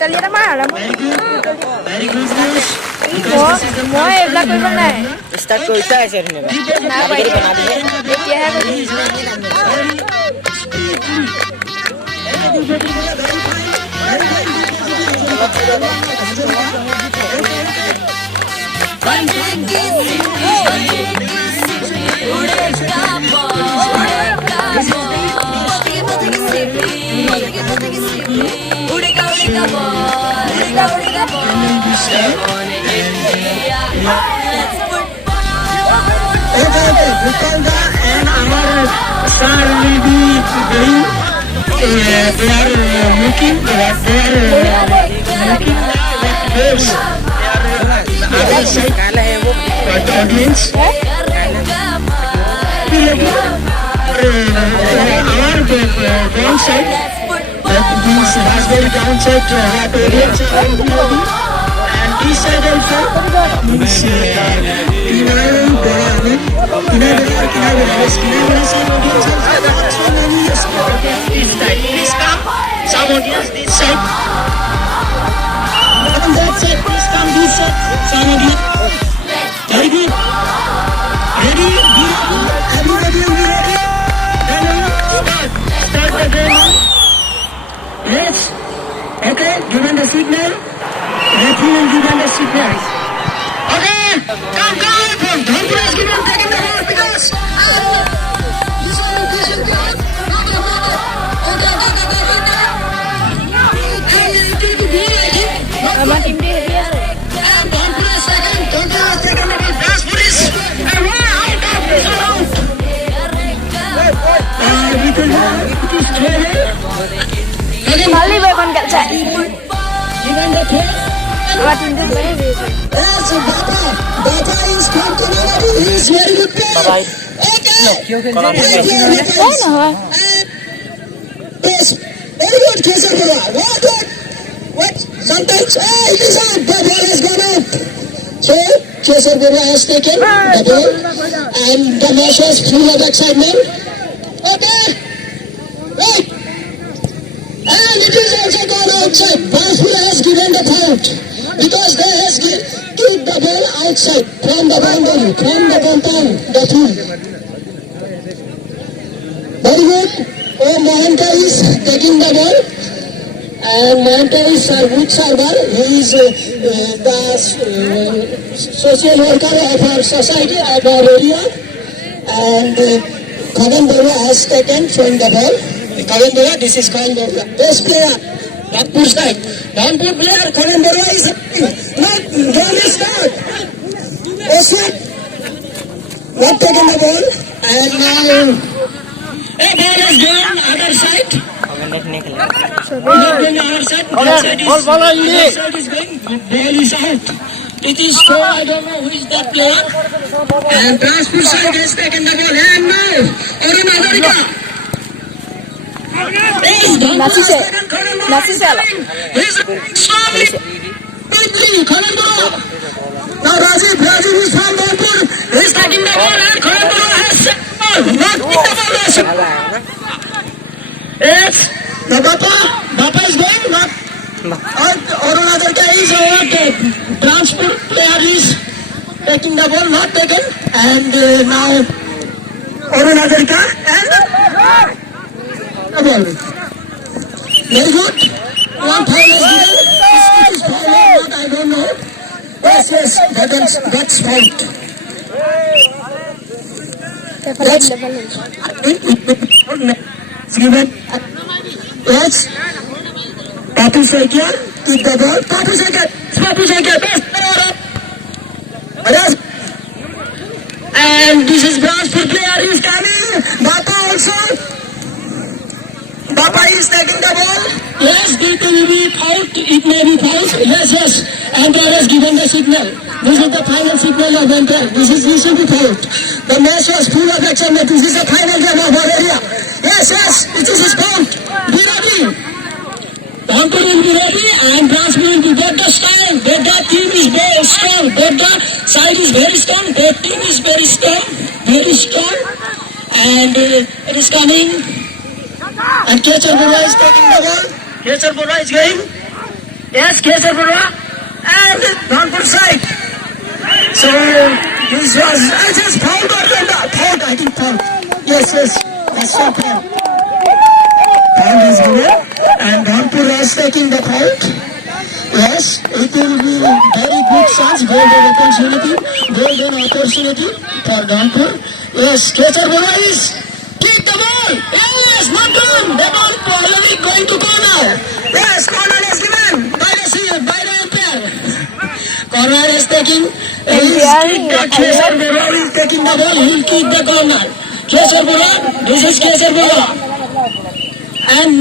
Italy এটা মাৰ Very good news. মই এইবিলাক কৰিব নাই ষ্টাৰ্ট কৰিছা আছে ধুনীয়াকৈ নাই আজিকালি বনা দিলে এতিয়াহে Okay, Vikalda and our star will be going. They are looking. They are looking like birds. They are other side. But the audience. Our ground side. This raspberry ground side. What audience will be. And this side also. Means please come. Some audience this side. On that side, please come this side. Some audience. Very good. Ready? Be ready. Everybody will be ready. Then start the game. Yes. Okay. Given the signal. Referee will give the signal. Okay. Come. Don't press. Give him taking the ball because. This one location card. আমাৰ টিমটো heavy আছে ভাল লাগিব এখন খেল চাই আমাৰ টিমটো হেভি নহয় Sometimes, it is out. The ball has gone out. So, Chaser Burra has taken the ball. And the match was full of excitement. Okay. Right. And it is also gone outside. Barfula has given the point. Because they has kicked the ball outside. From the boundary. From the compound. The field. Very good. Oh, Mohanka is taking the ball. And Mohanka is a good server. He is the social worker of our society, of our area. And Karan Borua has taken from the ball. Karan Borua, this is Karan Borua. Best player. Nagpur side. Nagpur player, Karan Borua is not game is start. Also, not taking the ball. And now, a ball is going other side. Ball is out. It is four. I don't know who is that player. And Transport side has taken the ball. And now, Arun Agarika. Now Rajiv is from Rampur. He is taking the ball and Kharambara has set the ball. Not with the ball. Yes. The Bapa is going. Not. Arun Agarika is over. Transport player is taking the ball. Not taken. And now Arun Agarika and the ball. Very good. One foul is given. It is foul or not, I don't know. Yes, that's right. That's given. Yes. Papu Saikia, kick the ball. Papu Saikia, best player. Yes. And this is Brasford player is coming. Bapa also. Bapa is taking the ball. Yes, it will be out. It may be foul. Yes. Umpire has given the signal. This is the final signal of umpire. This should be foul. The match was full of excitement. This is the final game of our area. Yes. It is his fault. Be ready. Umpire will be ready and Brasford will be both the style. Both the team is very strong. Both the side is very strong. Both team is very strong. Very strong. And it is coming. And Kechar Borua is taking the ball. Kechar Borua is going. Yes, Kesarpura and Dhanpur side. So this was I just found out thought I think thought. Yes, that's so cool. Point is given and Dhanpur is taking the point. Yes, it will be very good chance, golden opportunity for Dhanpur. Yes, Kesarpura is kick the ball. Yes, not done. The ball already going to corner. Yes, corner is given by the umpire. Corner is taking. Kesarpura is taking the ball. He will kick the corner. Kesarpura, this is Kesarpura. And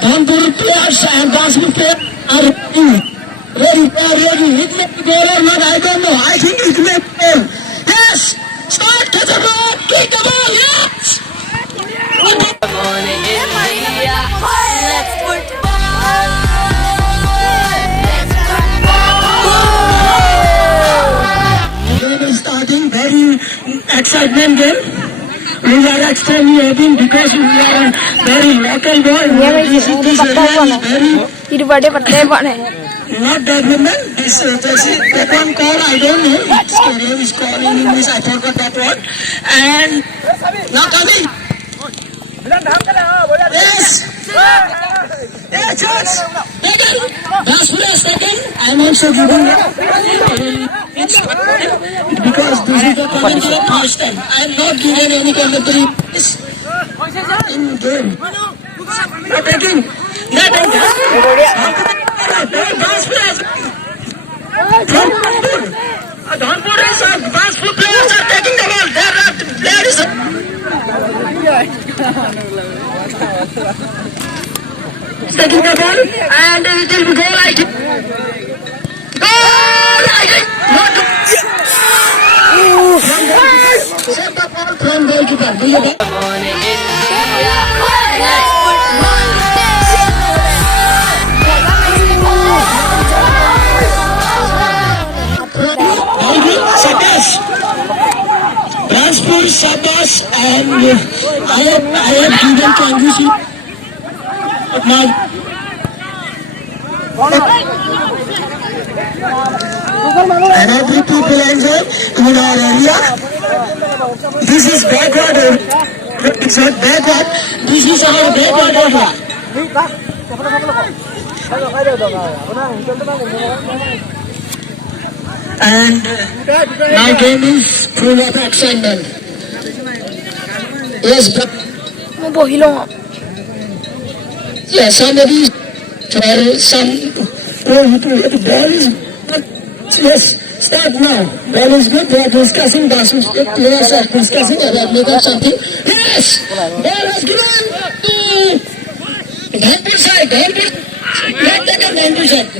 Dhanpur players and Dhanpur players are ready. It may go or not, I don't know. I think it may go. Yes, start Kesarpura, kick the ball. Yes. Game is starting, very excitement game. We are extremely happy because we are very local boy. This is very ഇരുപടി പത്തേ പോണേ not development. This that one call I don't know. Its name is called in English. I forgot that word. And now coming. Yes. Yes, George. Second. Daspura second. I am also giving it's because this is the commentary first time. I am not giving any commentary in game. Not taking. Not taking. Dhanpur is Dhanpur players are taking the ball. There is taking the ball and it will go like set the ball from goalkeeper. Do you get? Dhanpur Shabash and I have given Kangushi now. And every people enjoy in our area. This is backward. It's not backward. This is our backward area. And my game is full of excitement. Yes, but মই বহি লওঁ yeah, somebody for some the ball is yes, start now. Ball is good. They are discussing. Players are discussing about making something. Yes, ball is given to Dhanpur side. Not taken Dhanpur side.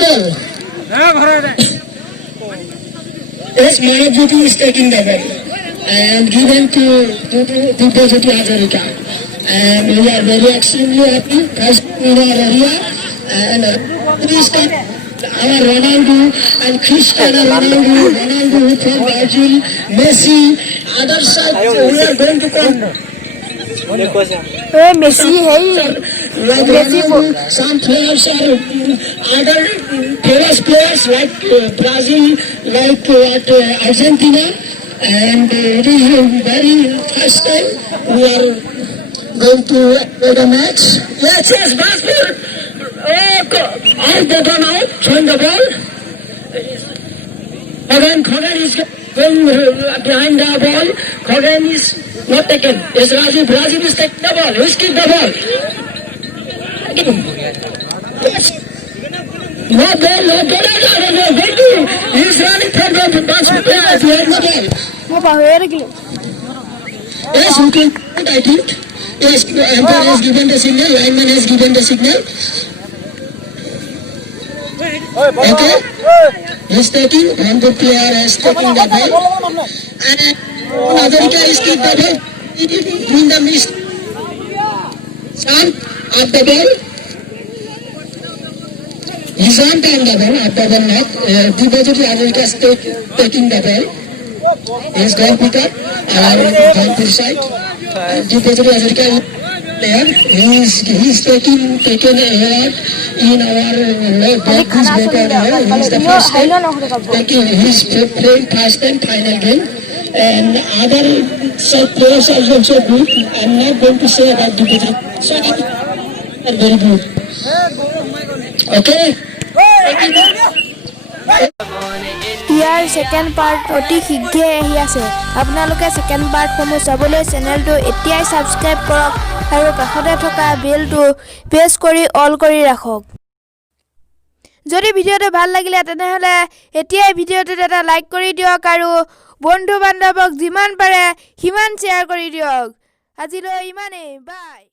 Ball. Yes, Manojyoti is taking the ball and given to Divyajyoti Hazarika. And we are very extremely happy. First in our area and this time our Ronaldo and Cristiano Ronaldo from Brazil, Messi, other side we are going to come. Messi হেৰি Messi Some players are other famous players like Brazil, like Argentina, and it is very first time we are going to play the match. Yes, Dhanpur. Out the ball out, throwing the ball. Khogan is going behind the ball. Khogan is not taken. Yes, Rajiv is taking the ball. Who's kicked the ball? Yes. No ball. He is running from the Dhanpur players behind the ball. মই পাহৰিয়ে থাকিলোঁ Yes, you can, I think. Yes, umpire has given the signal, lineman has given the signal. Okay? He's taking, Dhanpur player is taking the ball. And Hazarika is kicked the ball. Bring the mist. Sam, up the ball. He's on time the ball, up the ball not. Divyajyoti Hazarika is taking the ball. He's going to pick up. Dhanpur side. Divyajyoti Hazarika player. He's taken award in our this record here. He's the first time taking his playing first time final game. And other such players are also good. I'm not going to say about the Gujarat. So are very good. Okay. Year second part অতি শীঘ্ৰে আহি আছে আপোনালোকে second পাৰ্টসমূহ চাবলৈ চেনেলটো এতিয়াই subscribe কৰক আৰু কাষতে থকা বেলটো প্ৰেছ কৰি অল কৰি ৰাখক যদি ভিডিঅ'টো ভাল লাগিলে তেনেহলে এতিয়াই ভিডিঅ'টোত এটা লাইক কৰি দিয়ক আৰু বন্ধু বান্ধৱক যিমান পাৰে সিমান শ্বেয়াৰ কৰি দিয়ক আজিলৈ ইমানেই বাই